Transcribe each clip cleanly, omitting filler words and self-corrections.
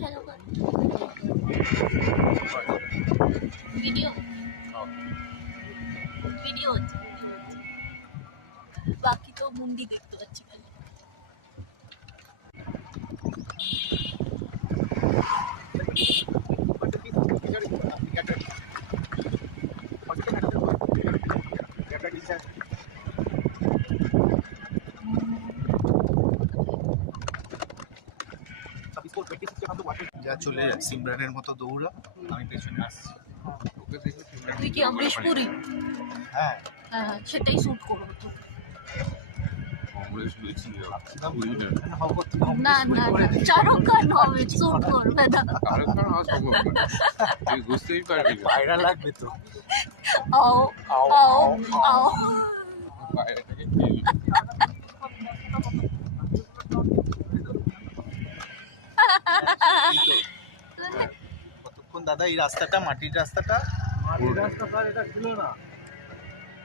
Hello video video बाकी तो मुंडी देखते पाচ্ছি খালি যা চলে যায় সিমরানের মতো দৌড়া আমি পেছনে আসছি তুই কি অমরেশ পুরী হ্যাঁ হ্যাঁ সেটাই শুট করবো তো না না শাহরুখ খান হবে শুট করবে না বুঝতেই পারবি পায়রা লাগবে তো আও আও আও কতক্ষণ দাদা এই রাস্তাটা মাটির রাস্তাটা মাটির রাস্তা স্যার এটা ছিল না,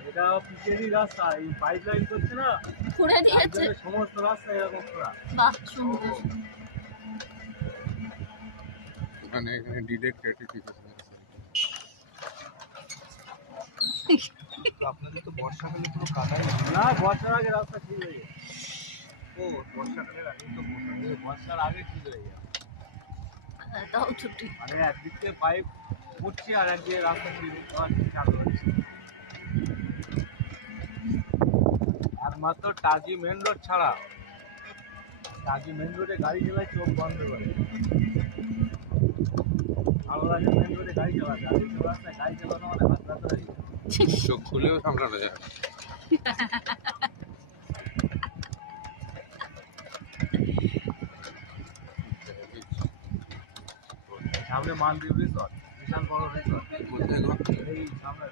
এটা পিচেরই রাস্তা। এই পাইপ লাইন করছে না, খুঁড়ে দিয়েছে সমস্ত রাস্তা এরকম করা। বাহ সুন্দর ওখানে এখানে ডিলেট ক্রিটিফিকেশন তো আপনাদের তো বর্ষাকালে পুরো কাদাই না, বর্ষার আগে রাস্তা ঠিক হয়ে যায়। ও বর্ষাকালের আগে তো বর্ষার আগে ঠিক হয়ে যায়। দাও ছুটি মানে একদিক থেকে পাইপ উঠছে আর একদিকে রাস্তা চালু হচ্ছে। একমাত্র টাজি মেন রোড ছাড়া, টাজি মেন রোডে গাড়ি চালায় চোখ বন্ধ করে। ভালো লাগে মেন রোডে গাড়ি চালাতে, আর এইসব রাস্তায় গাড়ি চালানো মানে হাত ব্যথা হয়ে যায়। চোখ খুলেও সামলানো যায় সামনে মালদ্বীপ রিসর্ট, বিশাল বড় রিসর্ট, কোথায় গো? এই সামনে